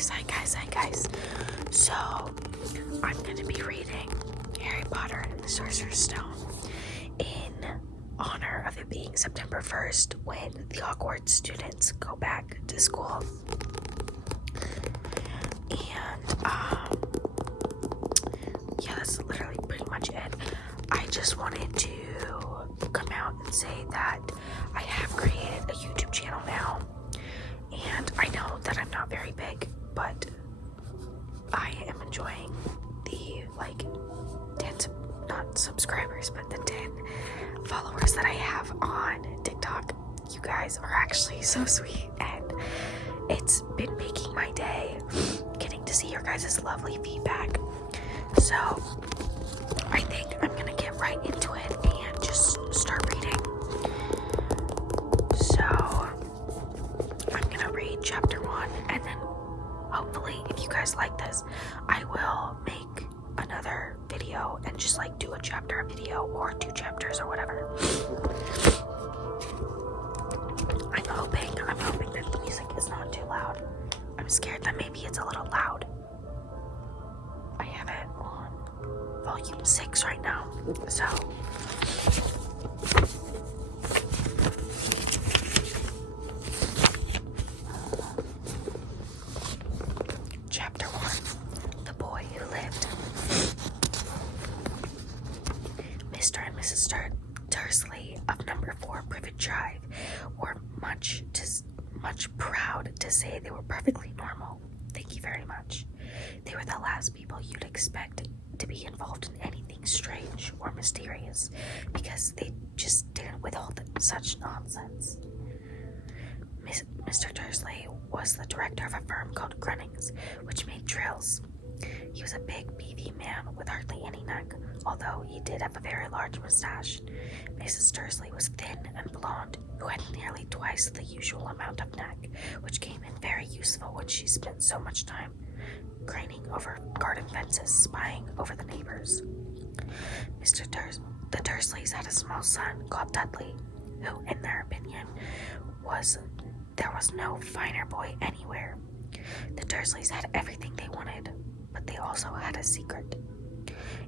Hi guys. So, I'm gonna be reading Harry Potter and the Sorcerer's Stone in honor of it being September 1st when the Hogwarts students go back to school. And, yeah, that's literally pretty much it. I just wanted to come out and say that I have created a YouTube channel now. And I know that I'm not very big, but I am enjoying the 10, not subscribers, but the 10 followers that I have on TikTok. You guys are actually so sweet, and it's been making my day getting to see your guys' lovely feedback. So I think I'm gonna get right into it and just start reading. So I'm gonna read chapter 1, and then hopefully if you guys like this, I will make another video and just do a chapter video or 2 chapters or whatever. I'm hoping that the music is not too loud. I'm scared that maybe it's a little loud. I have it on volume 6 right now, so Chapter 1, The Boy Who Lived. Mr. and Mrs. Dursley of number 4 Privet Drive were much proud to say they were perfectly normal. Thank you very much. They were the last people you'd expect to be involved in anything strange or mysterious, because they just didn't withhold such nonsense. Mr. Dursley was the director of a firm called Grunnings, which made drills. He was a big, beefy man with hardly any neck, although he did have a very large mustache. Mrs. Dursley was thin and blonde, who had nearly twice the usual amount of neck, which came in very useful when she spent so much time craning over garden fences, spying over the neighbors. The Dursleys had a small son called Dudley, who, in their opinion, there was no finer boy anywhere. The Dursleys had everything they wanted, but they also had a secret.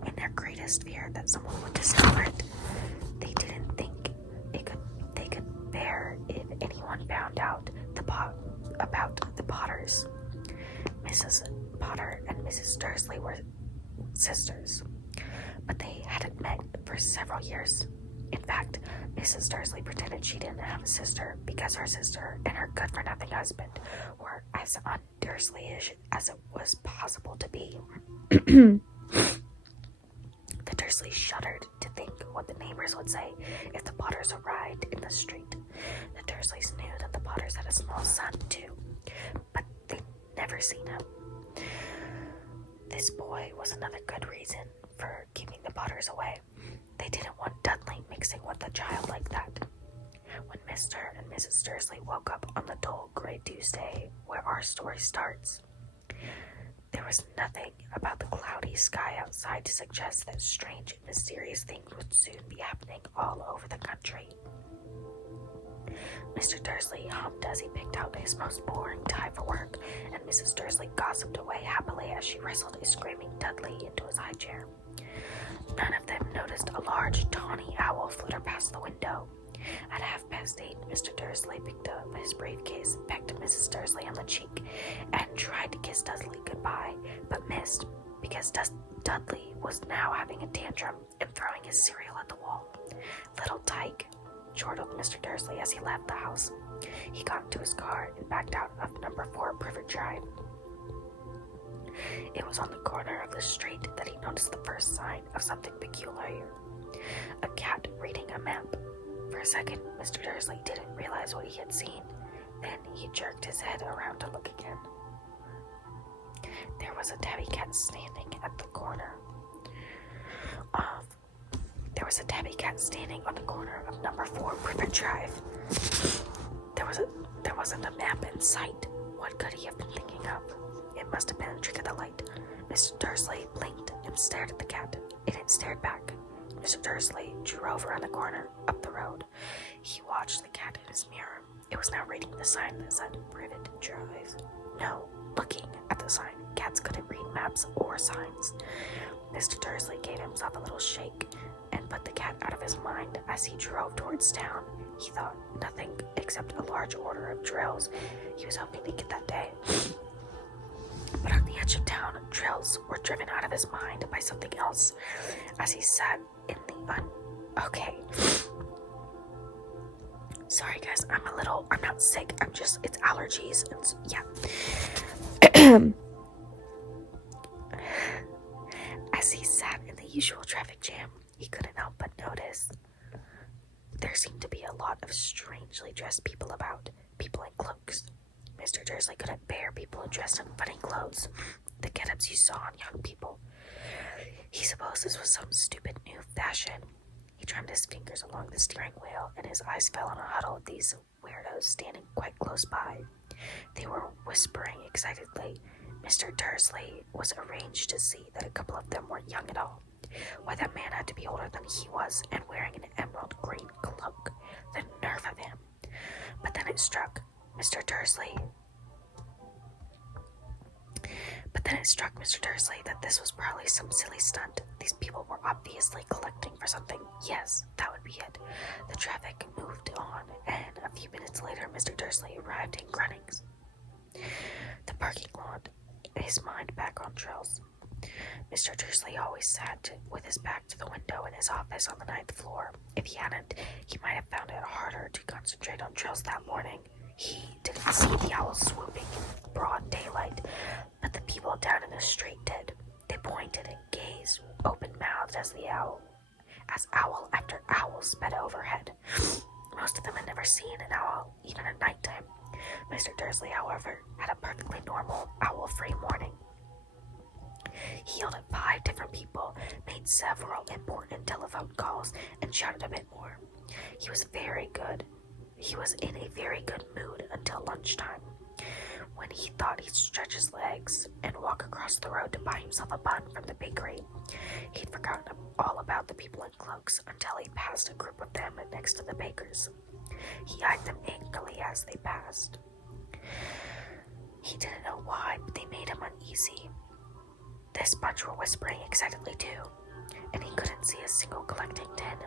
In their greatest fear that someone would discover it, they didn't think they could bear if anyone found out about the Potters. Mrs. Potter and Mrs. Dursley were sisters, but they hadn't met for several years. In fact, Mrs. Dursley pretended she didn't have a sister because her sister and her good-for-nothing husband were as un-Dursley-ish as it was possible to be. The Dursleys shuddered to think what the neighbors would say if the Potters arrived in the street. The Dursleys knew that the Potters had a small son, too, but they'd never seen him. This boy was another good reason for keeping the Potters away. They didn't want Dudley mixing with a child like that. When Mr. and Mrs. Dursley woke up on the dull gray Tuesday where our story starts, there was nothing about the cloudy sky outside to suggest that strange and mysterious things would soon be happening all over the country. Mr. Dursley hummed as he picked out his most boring tie for work, and Mrs. Dursley gossiped away happily as she wrestled a screaming Dudley into his high chair. None of them noticed a large, tawny owl flitter past the window. At 8:30, Mr. Dursley picked up his briefcase, pecked Mrs. Dursley on the cheek, and tried to kiss Dudley goodbye, but missed because Dudley was now having a tantrum and throwing his cereal at the wall. "Little tyke," chortled Mr. Dursley as he left the house. He got into his car and backed out of number 4 Privet Drive. It was on the corner of the street that he noticed the first sign of something peculiar. A cat reading a map. For a second, Mr. Dursley didn't realize what he had seen. Then he jerked his head around to look again. There was a tabby cat standing on the corner of number 4 Privet Drive. There wasn't a map in sight. What could he have been thinking of? It must have been a trick of the light. Mr. Dursley blinked and stared at the cat. It stared back. Mr. Dursley drove around the corner, up the road. He watched the cat in his mirror. It was now reading the sign that said Privet Drive. No, looking maps or signs. Mr. Dursley gave himself a little shake and put the cat out of his mind as he drove towards town. He thought nothing except a large order of drills he was hoping to get that day. But on the edge of town, drills were driven out of his mind by something else as he sat in the Okay. Sorry guys, I'm not sick, it's allergies, and yeah. As he sat in the usual traffic jam, he couldn't help but notice there seemed to be a lot of strangely dressed people about, people in cloaks. Mr. Dursley couldn't bear people dressed in funny clothes, the get-ups you saw on young people. He supposed this was some stupid new fashion. He drummed his fingers along the steering wheel, and his eyes fell on a huddle of these weirdos standing quite close by. They were whispering excitedly. Mr. Dursley was arranged to see that a couple of them weren't young at all. Why, that man had to be older than he was, and wearing an emerald green cloak. The nerve of him. But then it struck Mr. Dursley that this was probably some silly stunt. These people were obviously collecting for something. Yes, that would be it. The traffic moved on, and a few minutes later, Mr. Dursley arrived in Grunnings. The parking lot, his mind back on drills. Mr. Dursley always sat with his back to the window in his office on the 9th floor. If he hadn't, he might have found it harder to concentrate on drills that morning. He didn't see the owl swooping in broad daylight, but the people down in the street did. They pointed and gazed, open-mouthed as owl after owl sped overhead. Most of them had never seen an owl, even at nighttime. Mr. Dursley, however, had a perfectly normal, owl-free morning. He yelled at 5 different people, made several important telephone calls, and shouted a bit more. He was in a very good mood until lunchtime, when he thought he'd stretch his legs and walk across the road to buy himself a bun from the bakery. He'd forgotten all about the people in cloaks until he passed a group of them next to the bakers. He eyed them angrily as they passed. He didn't know why, but they made him uneasy. This bunch were whispering excitedly too, and he couldn't see a single collecting tin.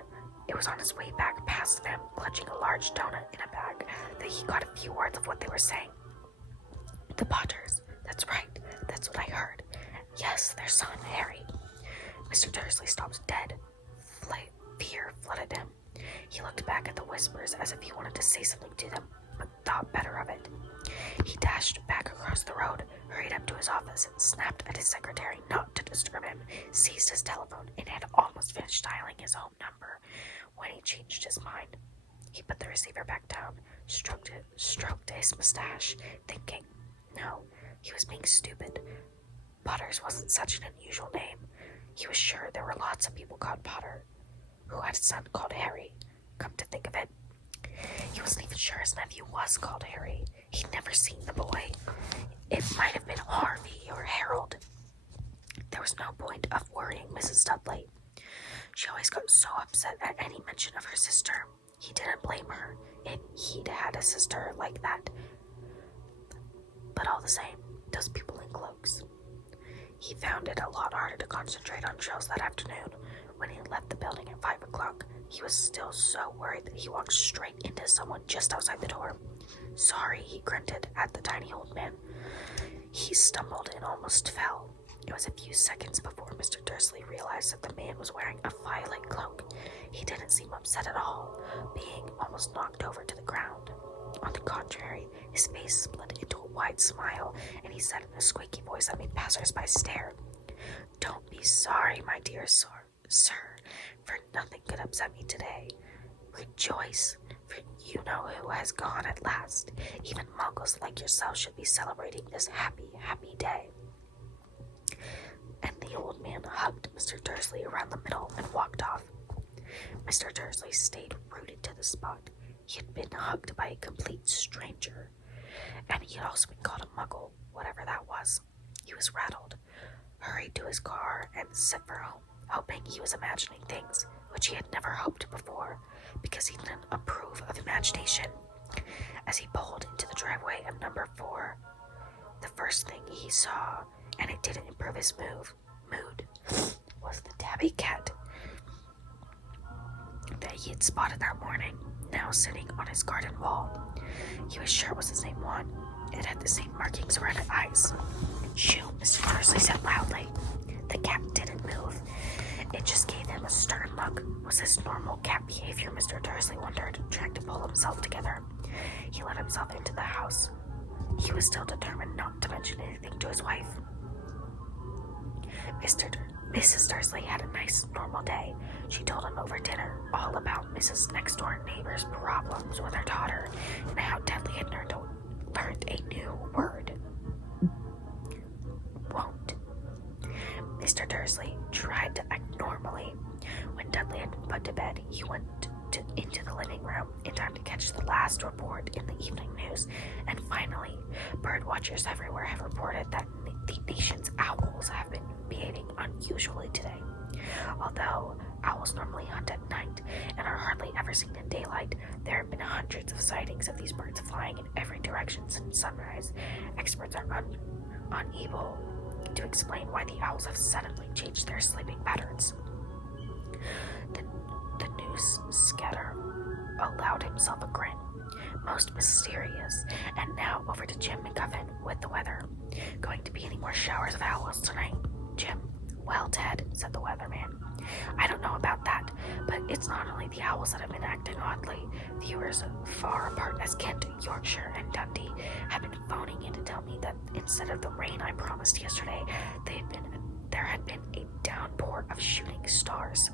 It was on his way back past them, clutching a large donut in a bag, that he got a few words of what they were saying. The Potters. That's right. That's what I heard. Yes, their son, Harry. Mr. Dursley stopped dead. Fear flooded him. He looked back at the whispers as if he wanted to say something to them, but thought better of it. He dashed back across the road, hurried up to his office, snapped at his secretary not to disturb him, seized his telephone, and had almost finished dialing his home number when he changed his mind. He put the receiver back down, stroked his mustache, thinking, no, he was being stupid. Potters wasn't such an unusual name. He was sure there were lots of people called Potter who had a son called Harry. Come to think of it, he wasn't even sure his nephew was called Harry. He'd never seen the boy. It might have been Harvey or Harold. There was no point of worrying Mrs. Dudley. She always got so upset at any mention of her sister. He didn't blame her if he'd had a sister like that. But all the same, those people in cloaks. He found it a lot harder to concentrate on drills that afternoon. When he left the building at 5 o'clock, he was still so worried that he walked straight into someone just outside the door. Sorry, he grunted at the tiny old man. He stumbled and almost fell. It was a few seconds before Mr. Dursley realized that the man was wearing a violet cloak. He didn't seem upset at all, being almost knocked over to the ground. On the contrary, his face split into a wide smile, and he said in a squeaky voice that made passers-by stare, "Don't be sorry, my dear sir, for nothing could upset me today. Rejoice, for you know who has gone at last. Even muggles like yourself should be celebrating this happy, happy day." And the old man hugged Mr. Dursley around the middle and walked off. Mr. Dursley stayed rooted to the spot. He had been hugged by a complete stranger, and he had also been called a muggle, whatever that was. He was rattled, hurried to his car, and set for home, hoping he was imagining things which he had never hoped before, because he didn't approve of imagination. As he pulled into the driveway of number 4, the first thing he saw and it didn't improve his mood, was the tabby cat that he had spotted that morning, now sitting on his garden wall. He was sure it was the same one. It had the same markings around its eyes. "Shoo," Mr. Dursley said loudly. The cat didn't move. It just gave him a stern look. Was this normal cat behavior, Mr. Dursley wondered, trying to pull himself together. He let himself into the house. He was still determined not to mention anything to his wife. Mrs. Dursley had a nice, normal day. She told him over dinner all about Mrs. next-door neighbor's problems with her daughter and how Dudley had learned a new word. Won't. Mr. Dursley tried to act normally. When Dudley had been put to bed, he went into the living room in time to catch the last report in the evening news. And finally, bird watchers everywhere have reported that the nation's owls have been behaving unusually today. Although owls normally hunt at night and are hardly ever seen in daylight, there have been hundreds of sightings of these birds flying in every direction since sunrise. Experts are unable to explain why the owls have suddenly changed their sleeping patterns. The newscaster allowed himself a grin. Most mysterious. And now over to Jim McGuffin with the weather. Going to be any more showers of owls tonight, Jim? Well, Ted, said the weatherman, I don't know about that, but it's not only the owls that have been acting oddly. Viewers far apart as Kent, Yorkshire, and Dundee have been phoning in to tell me that instead of the rain I promised yesterday, there had been a downpour of shooting stars.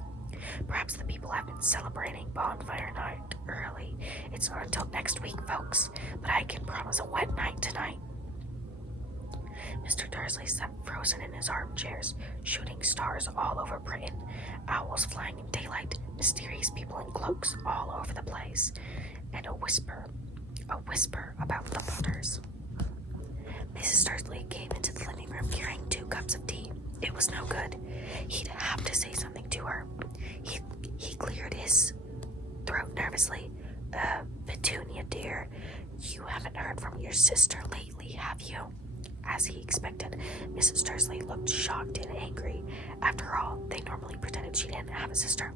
Perhaps the people have been celebrating bonfire night early. It's not until next week, folks, but I can promise a wet night tonight. Mr. Dursley sat frozen in his armchairs, shooting stars all over Britain, owls flying in daylight, mysterious people in cloaks all over the place, and a whisper about the Potters. Mrs. Dursley came into the living room carrying 2 cups of tea. It was no good. He'd have to say something to her. He cleared his throat nervously. Petunia, dear, you haven't heard from your sister lately, have you? As he expected, Mrs. Dursley looked shocked and angry. After all, they normally pretended she didn't have a sister.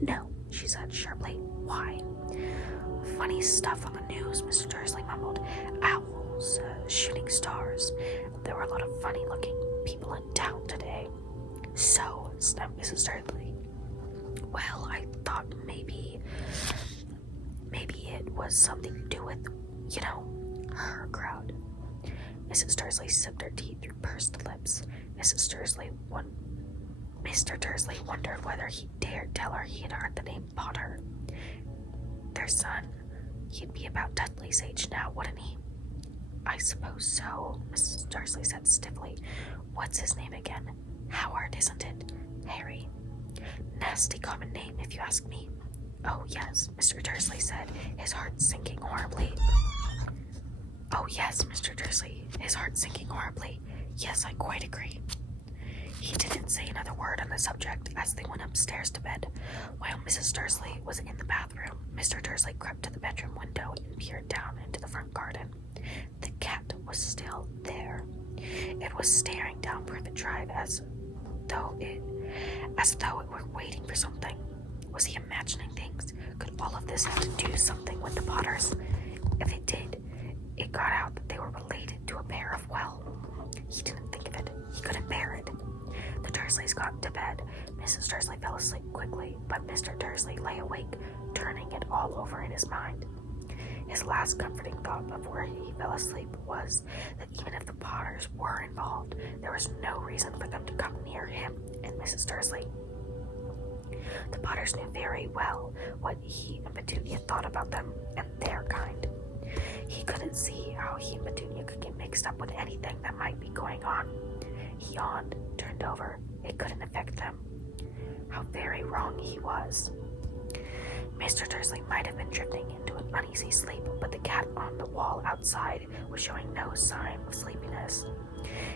No, she said sharply. Why? Funny stuff on the news, Mr. Dursley mumbled. Owls, shooting stars. There were a lot of funny-looking people in town today. So, snapped Mrs. Dursley. Well, I thought maybe it was something to do with, her crowd. Mrs. Dursley sipped her tea through pursed lips. Mr. Dursley wondered whether he dared tell her he had heard the name Potter. Their son. He'd be about Dudley's age now, wouldn't he? I suppose so, Mrs. Dursley said stiffly. What's his name again? Howard, isn't it? Harry. Nasty common name, if you ask me. Oh, yes, Mr. Dursley said, his heart sinking horribly. Oh, yes, Mr. Dursley, his heart sinking horribly. Yes, I quite agree. He didn't say another word on the subject as they went upstairs to bed. While Mrs. Dursley was in the bathroom, Mr. Dursley crept to the bedroom window and peered down into the front garden. The cat was still there. It was staring down Privet Drive as though it were waiting for something. Was he imagining things? Could all of this have to do something with the Potters? If it did, it got out that they were related to a pair of, he didn't think of it. He couldn't bear it. The Dursleys got to bed. Mrs. Dursley fell asleep quickly, but Mr. Dursley lay awake, turning it all over in his mind. His last comforting thought before he fell asleep was that even if the Potters were involved, there was no reason for them to come near him and Mrs. Dursley. The Potters knew very well what he and Petunia thought about them and their kind. He couldn't see how he and Petunia could get mixed up with anything that might be going on. He yawned, turned over. It couldn't affect them. How very wrong he was. Mr. Dursley might have been drifting into an uneasy sleep, but the cat on the wall outside was showing no sign of sleepiness.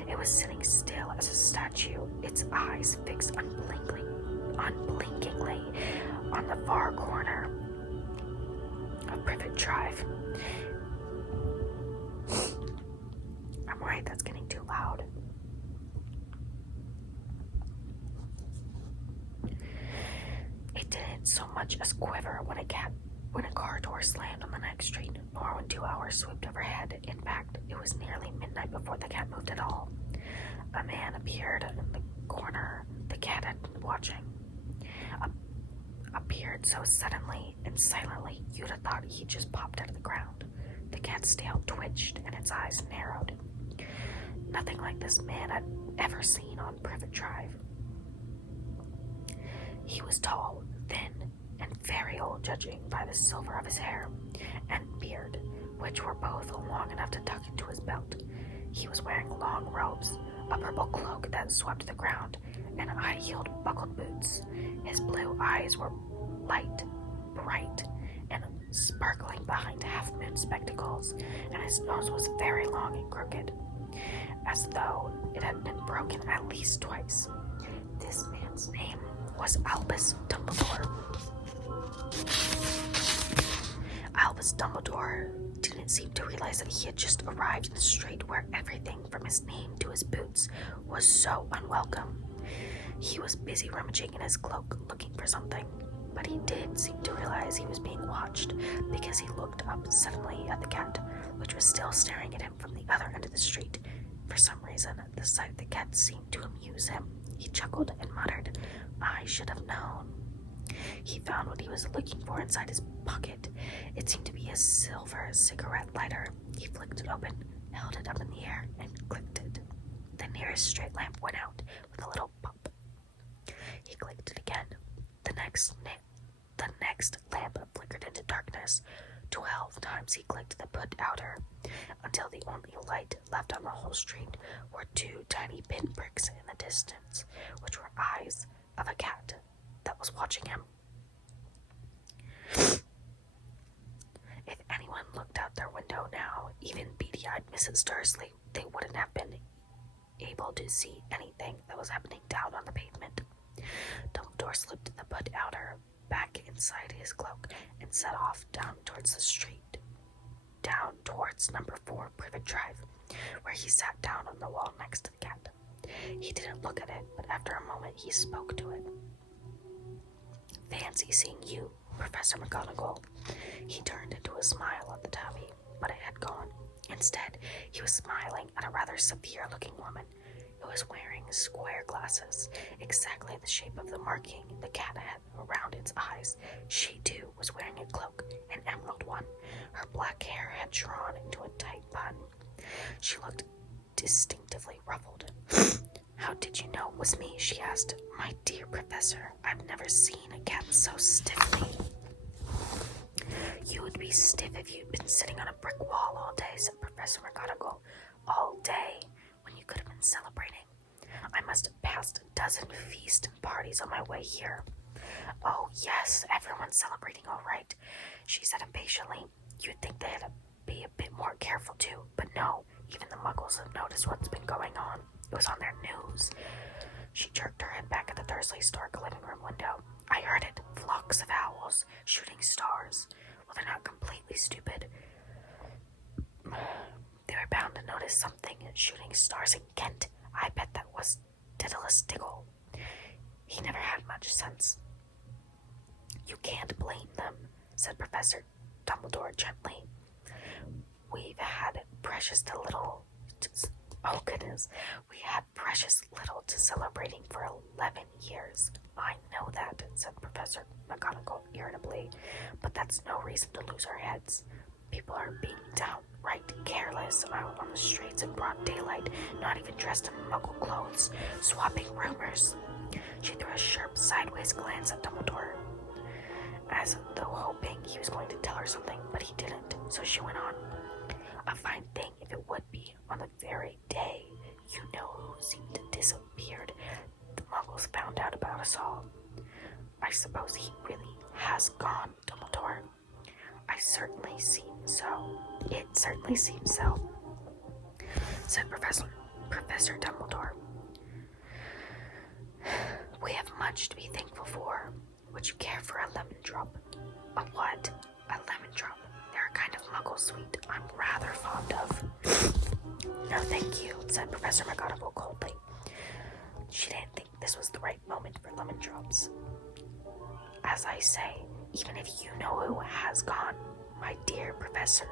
It was sitting still as a statue, its eyes fixed unblinkingly on the far corner of Privet Drive. I'm worried that's getting too loud. didn't so much as quiver when a car door slammed on the next street, nor when 2 hours swooped overhead. In fact, it was nearly midnight before the cat moved at all. A man appeared in the corner the cat had been watching. Appeared so suddenly and silently you'd have thought he just popped out of the ground. The cat's tail twitched and its eyes narrowed. Nothing like this man had ever seen on Privet Drive. He was tall, thin, and very old, judging by the silver of his hair and beard, which were both long enough to tuck into his belt. He was wearing long robes, a purple cloak that swept the ground, and high-heeled buckled boots. His blue eyes were light, bright, and sparkling behind half-moon spectacles, and his nose was very long and crooked, as though it had been broken at least twice. This man's name was Albus Dumbledore. Albus Dumbledore didn't seem to realize that he had just arrived in a strait where everything from his name to his boots was so unwelcome. He was busy rummaging in his cloak looking for something, but he did seem to realize he was being watched because he looked up suddenly at the cat, which was still staring at him from the other end of the street. For some reason, the sight of the cat seemed to amuse him. He chuckled and muttered, "I should have known." He found what he was looking for inside his pocket. It seemed to be a silver cigarette lighter. He flicked it open, held it up in the air, and clicked it. The nearest street lamp went out with a little pop. He clicked it again. The next lamp flickered into darkness. 12 times he clicked the put-outer, until the only light left on the whole street were 2 tiny pinpricks in the distance, which were eyes of a cat that was watching him. If anyone looked out their window now, even beady-eyed Mrs. Dursley, they wouldn't have been able to see anything that was happening down on the pavement. Dumbledore slipped the put-outer back inside his cloak and set off down towards the street, down towards number 4 Privet Drive, where he sat down on the wall next to the cat. He didn't look at it, but after a moment he spoke to it. "Fancy seeing you, Professor McGonagall." He turned into a smile at the tabby, but it had gone. Instead, he was smiling at a rather severe-looking woman who was wearing square glasses, exactly the shape of the marking the cat had around its eyes. She, too, was wearing a cloak, an emerald one. Her black hair had drawn into a tight bun. She looked distinctively ruffled. "How did you know it was me?" she asked. "My dear Professor, I've never seen a cat so stiffly." "You would be stiff if you'd been sitting on a brick wall all day," said Professor McGonagall. "All day, when you could have been celebrating. I must have passed a dozen feasts and parties on my way here." "Oh, yes, everyone's celebrating all right," she said impatiently. "You'd think they'd be a bit more careful too, but no, even the Muggles have noticed what's been going on. It was on their news." She jerked her head back at the Dursleys' dark living room window. "I heard it. Flocks of owls, shooting stars. Well, they're not completely stupid. They were bound to notice something. Shooting stars in Kent. I bet that was Daedalus Diggle. He never had much sense." "You can't blame them," said Professor Dumbledore gently. We had precious little to celebrating for 11 years. "I know that," said Professor McGonagall irritably, "but that's no reason to lose our heads. People are being downright careless out on the streets in broad daylight, not even dressed in Muggle clothes, swapping rumors." She threw a sharp sideways glance at Dumbledore, as though hoping he was going to tell her something, but he didn't, so she went on. "A fine thing if it would be, on the very day you know who seemed to disappeared, the Muggles found out about us all. I suppose he really has gone, Dumbledore." It certainly seems so, said Professor Dumbledore. "We have much to be thankful for. Would you care for a lemon drop?" "A what?" "A lemon drop. They're a kind of Muggle sweet I'm rather fond of." "No, thank you," said Professor McGonagall coldly. She didn't think this was the right moment for lemon drops. as I say, even if you know who has gone, my dear professor,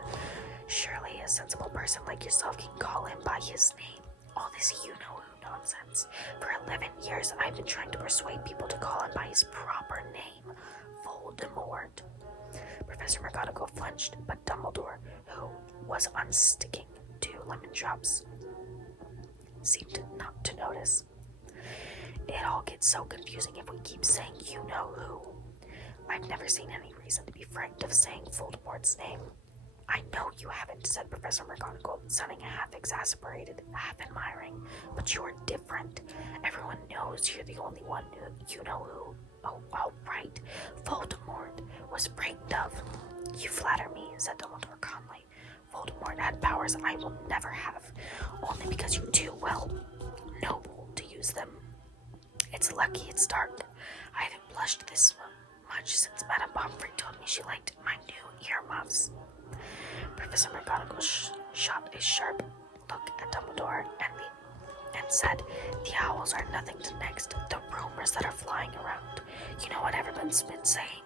surely a sensible person like yourself can call him by his name. All this you-know-who nonsense. For 11 years, I've been trying to persuade people to call him by his proper name, Voldemort. Professor McGonagall flinched, but Dumbledore, who was unsticking 2 lemon drops, seemed not to notice. It all gets so confusing if we keep saying you-know-who. I've never seen any reason to be frightened of saying Voldemort's name. I know you haven't, said Professor McGonagall, sounding half exasperated, half admiring, but you're different. Everyone knows you're the only one who you know who. Oh, all right. Voldemort was frightened of. You flatter me, said Dumbledore calmly. Voldemort had powers I will never have, only because you're too, well, noble to use them. It's lucky it's dark. I haven't blushed this much since Madame Pomfrey told me she liked my new earmuffs. Professor McGonagall shot a sharp look at Dumbledore and said, the owls are nothing to next the rumors that are flying around. You know what everyone's been saying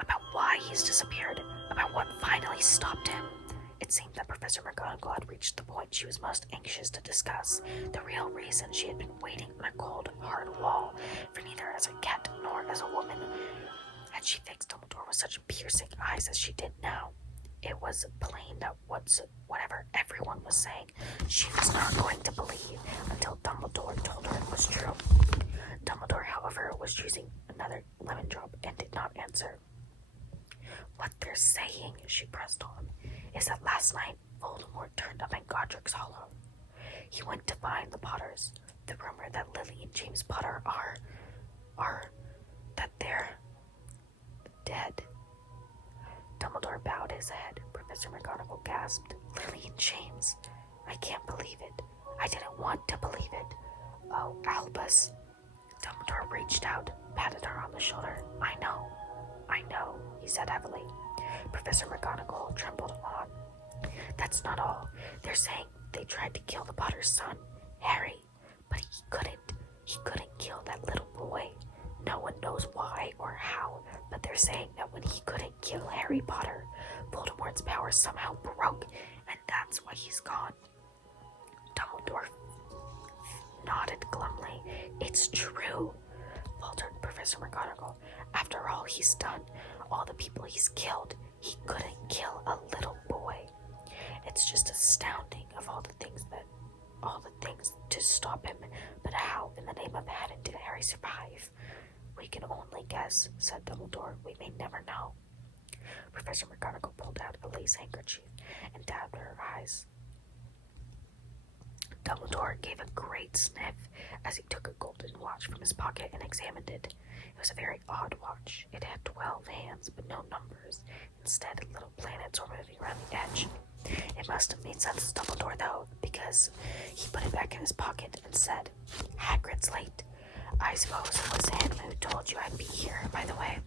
about why he's disappeared, about what finally stopped him. It seemed that Professor McGonagall had reached the point she was most anxious to discuss, the real reason she had been waiting on a cold, hard wall, for neither as a cat nor as a woman had she fixed Dumbledore with such piercing eyes as she did now. It was plain that whatever everyone was saying, she was not going to believe until Dumbledore told her it was true. Dumbledore, however, was choosing another lemon drop and did not answer. What they're saying, she pressed on, is that last night Voldemort turned up in Godric's Hollow. He went to find the Potters. The rumor that Lily and James Potter are that they're dead. Dumbledore bowed his head. Professor McGonagall gasped. Lily and James. I can't believe it. I didn't want to believe it. Oh, Albus. Dumbledore reached out, patted her on the shoulder. I know, he said heavily. Professor McGonagall trembled on. That's not all. They're saying they tried to kill the Potter's son, Harry, but he couldn't. He couldn't kill that little boy. No one knows why or how, but they're saying that when he couldn't kill Harry Potter, Voldemort's powers somehow broke, and that's why he's gone. Dumbledore nodded glumly. It's true, faltered Professor McGonagall. After all he's done, all the people he's killed, he couldn't kill a little boy. It's just astounding of all the things to stop him, but how in the name of heaven did Harry survive? We can only guess, said Dumbledore. We may never know. Professor McGonagall pulled out a lace handkerchief and dabbed her eyes. Dumbledore gave a great sniff as he took a golden watch from his pocket and examined it. It was a very odd watch. It had 12 hands, but no numbers. Instead, little planets were moving around the edge. It must have made sense to Dumbledore, though, because he put it back in his pocket and said, Hagrid's late. I suppose it was him who told you I'd be here, by the way.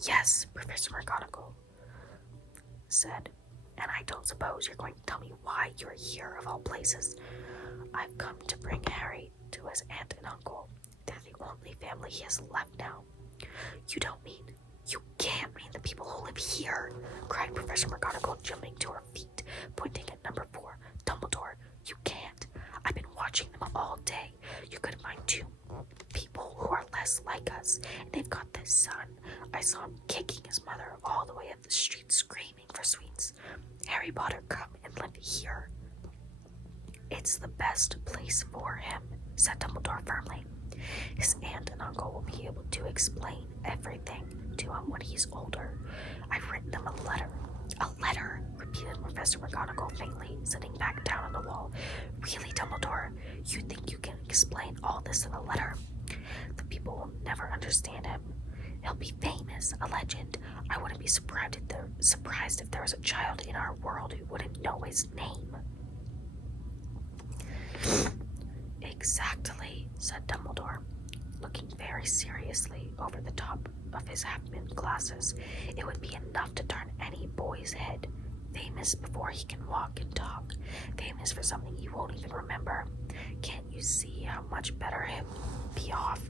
Yes, Professor McGonagall said, and I don't suppose you're going to tell me why you're here of all places. I've come to bring Harry to his aunt and uncle. They're the only family he has left now. You can't mean the people who live here, cried Professor McGonagall, jumping to her feet, pointing at number 4. Dumbledore, you can't. I've been watching them all day. You could find 2 people who are less like us, and they've got this son. I saw him kicking his mother all the way up the street, screaming for sweets. Harry Potter come and live here. It's the best place for him, said Dumbledore firmly. His aunt and uncle will be able to explain everything to him when he's older. I've written them a letter. A letter, repeated Professor McGonagall faintly, sitting back down on the wall. Really, Dumbledore? You think you can explain all this in a letter? The people will never understand him. He'll be famous, a legend. I wouldn't be surprised if there was a child in our world who wouldn't know his name. Exactly, said Dumbledore, looking very seriously over the top of his half-moon glasses. It would be enough to turn any boy's head. Famous before he can walk and talk. Famous for something you won't even remember. Can't you see how much better he'll be off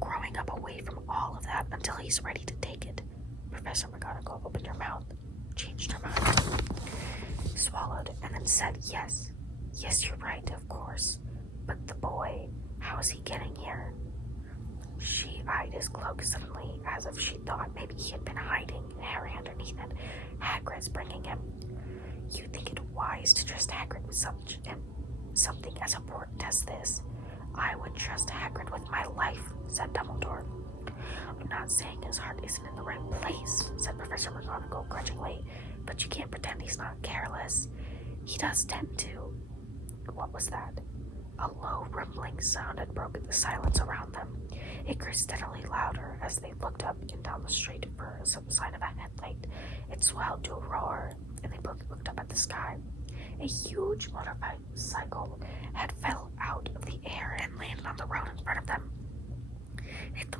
growing up away from all of that until he's ready to take it. Professor McGonagall opened her mouth, changed her mind, swallowed, and then said, yes. Yes, you're right, of course. But the boy, how is he getting here? She eyed his cloak suddenly, as if she thought maybe he had been hiding Harry underneath it. Hagrid's bringing him. You think it wise to trust Hagrid with something as important as this? I would trust Hagrid with my life, said Dumbledore. I'm not saying his heart isn't in the right place, said Professor McGonagall grudgingly, but you can't pretend he's not careless. He does tend to. What was that? A low rumbling sound had broken the silence around them. It grew steadily louder as they looked up and down the street for some sign of a headlight. It swelled to a roar, and they both looked up at the sky. A huge motorcycle had fell out of the air and landed on the road in front of them. If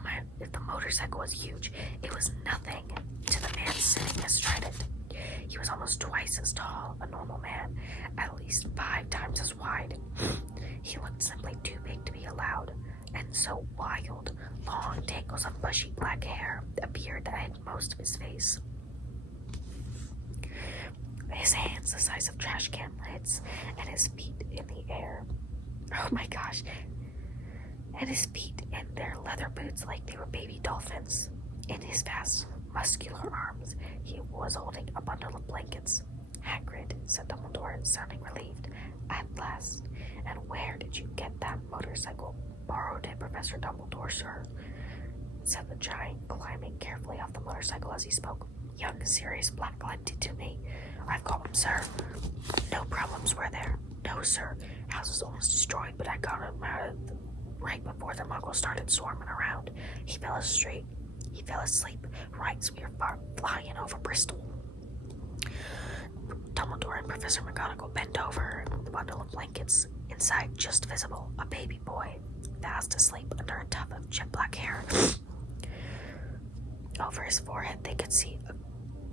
the motorcycle was huge, it was nothing to the man sitting astride it. He was almost twice as tall, a normal man, at least 5 times as wide. He looked simply too big to be allowed, and so wild, long tangles of bushy black hair appeared that hid most of his face. His hands the size of trash can lids, and his feet in the air. Oh my gosh. And his feet in their leather boots like they were baby dolphins. In his vast, muscular arms, he was holding a bundle of blankets. Hagrid, said Dumbledore, sounding relieved. At last. And where did you get that motorcycle? Borrowed it, Professor Dumbledore, sir, said the giant, climbing carefully off the motorcycle as he spoke. Young Sirius Black lent it to me. I've got him, sir. No problems were there? No, sir. House was almost destroyed, but I got him out of the right before the muggles started swarming around. He fell asleep right as we were flying over Bristol. Dumbledore and Professor McGonagall bent over the bundle of blankets. Inside, just visible, a baby boy, fast asleep under a tuft of jet black hair. Over his forehead, they could see a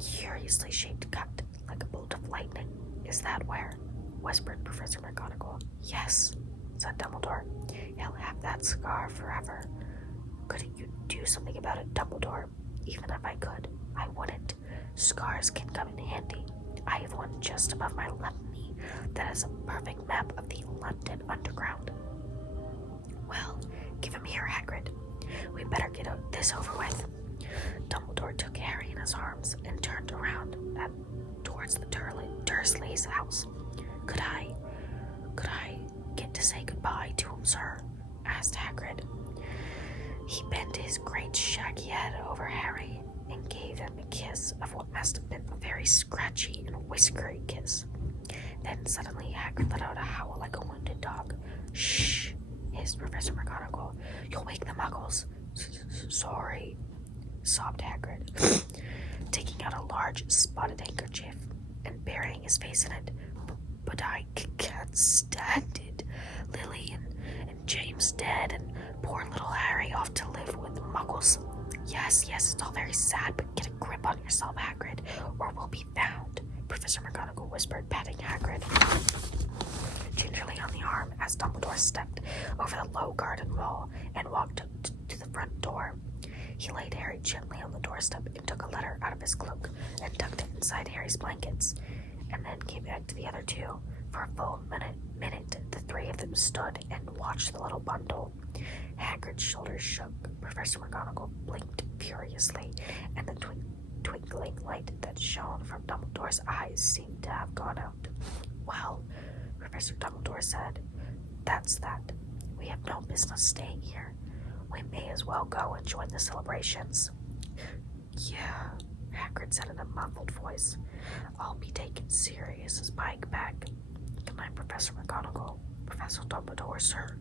curiously shaped cut, like a bolt of lightning. Is that where? Whispered Professor McGonagall. Yes, said Dumbledore. He'll have that scar forever. Couldn't you do something about it, Dumbledore? Even if I could, I wouldn't. Scars can come in handy. I have one just above my left knee that is a perfect map of the London Underground. Well, give him here, Hagrid. We better get this over with. Dumbledore took Harry in his arms and turned around towards the Dursleys' house. Could I get to say goodbye to him, sir? Asked Hagrid. He bent his great shaggy head over Harry and gave him a kiss of what must have been a very scratchy and whiskery kiss. Then suddenly Hagrid let out a howl like a wounded dog. Shh, hissed Professor McGonagall. You'll wake the muggles. Sorry, sobbed Hagrid, taking out a large spotted handkerchief and burying his face in it. But I can't stand it. Lily and James dead, and poor little Harry off to live with the muggles. Yes, it's all very sad, but get a grip on yourself, Hagrid, or we'll be found, Professor McGonagall whispered, patting Hagrid gingerly on the arm as Dumbledore stepped over the low garden wall and walked to the front door. He laid Harry gently on the doorstep and took a letter out of his cloak and tucked it inside Harry's blankets, and then came back to the other two. For a full minute, the three of them stood and watched the little bundle. Hagrid's shoulders shook. Professor McGonagall blinked furiously, and the twinkling light that shone from Dumbledore's eyes seemed to have gone out. Well, Professor Dumbledore said, that's that. We have no business staying here. We may as well go and join the celebrations. Yeah, Hagrid said in a muffled voice. I'll be taking Sirius's bike back. Good night, Professor McGonagall. Professor Dumbledore, sir.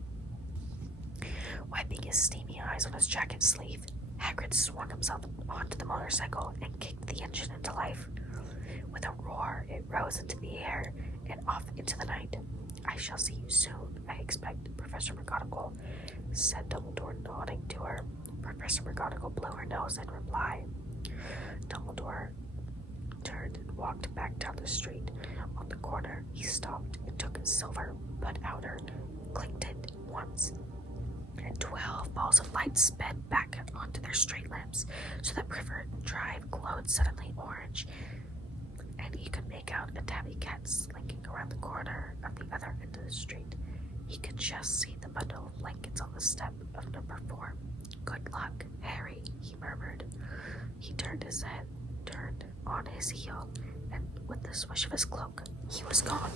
Wiping his steamy eyes on his jacket sleeve, Hagrid swung himself onto the motorcycle and kicked the engine into life. With a roar, it rose into the air and off into the night. I shall see you soon, I expect, Professor McGonagall, said Dumbledore, nodding to her. Professor McGonagall blew her nose in reply. Dumbledore turned and walked back down the street. On the corner, he stopped and took a silver butt outer, clicked it sounds. And 12 balls of light sped back onto their street lamps, so that River Drive glowed suddenly orange, and he could make out a tabby cat slinking around the corner of the other end of the street. He could just see the bundle of blankets on the step of number 4. "Good luck, Harry," he murmured. He turned his head, turned on his heel, and with the swish of his cloak, he was gone.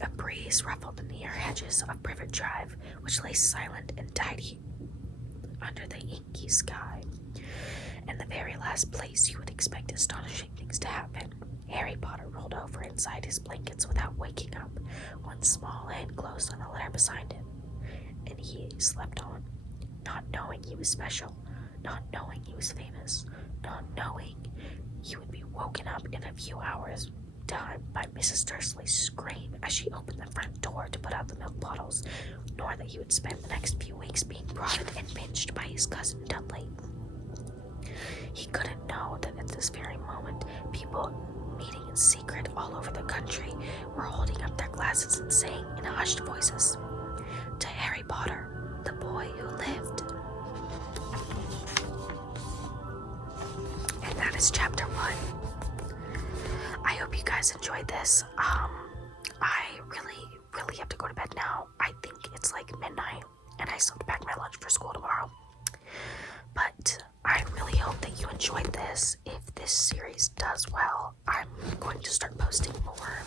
A breeze ruffled the near hedges of Privet Drive, which lay silent and tidy under the inky sky. And the very last place you would expect astonishing things to happen, Harry Potter rolled over inside his blankets without waking up. One small hand closed on the letter beside him, and he slept on, not knowing he was special, not knowing he was famous, not knowing he would be woken up in a few hours' time by Mrs. Dursley's scream as she opened the front door to put out the milk bottles, nor that he would spend the next few weeks being prodded and pinched by his cousin Dudley. He couldn't know that at this very moment, people meeting in secret all over the country were holding up their glasses and saying in hushed voices, "To Harry Potter, the boy who lived." And that is chapter 1. I hope you guys enjoyed this. I really have to go to bed now. I think it's like midnight, and I still have to pack my lunch for school tomorrow. But I really hope that you enjoyed this. If this series does well, I'm going to start posting more.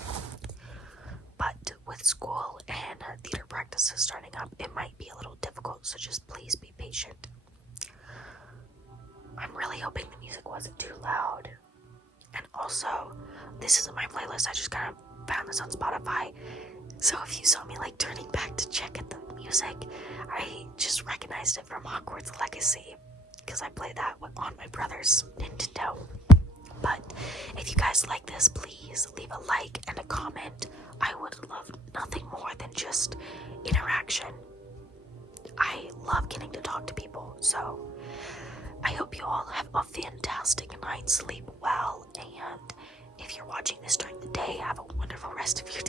But with school and theater practices starting up, it might be a little difficult, so just please be patient. I'm really hoping the music wasn't too loud. And also, this isn't my playlist, I just kind of found this on Spotify. So if you saw me like turning back to check at the music, I just recognized it from Hogwarts Legacy, because I played that on my brother's Nintendo. But if you guys like this, please leave a like and a comment. I would love nothing more than just interaction. I love getting to talk to people, so I hope you all have a fantastic night, sleep well, and if you're watching this during the day, have a wonderful rest of your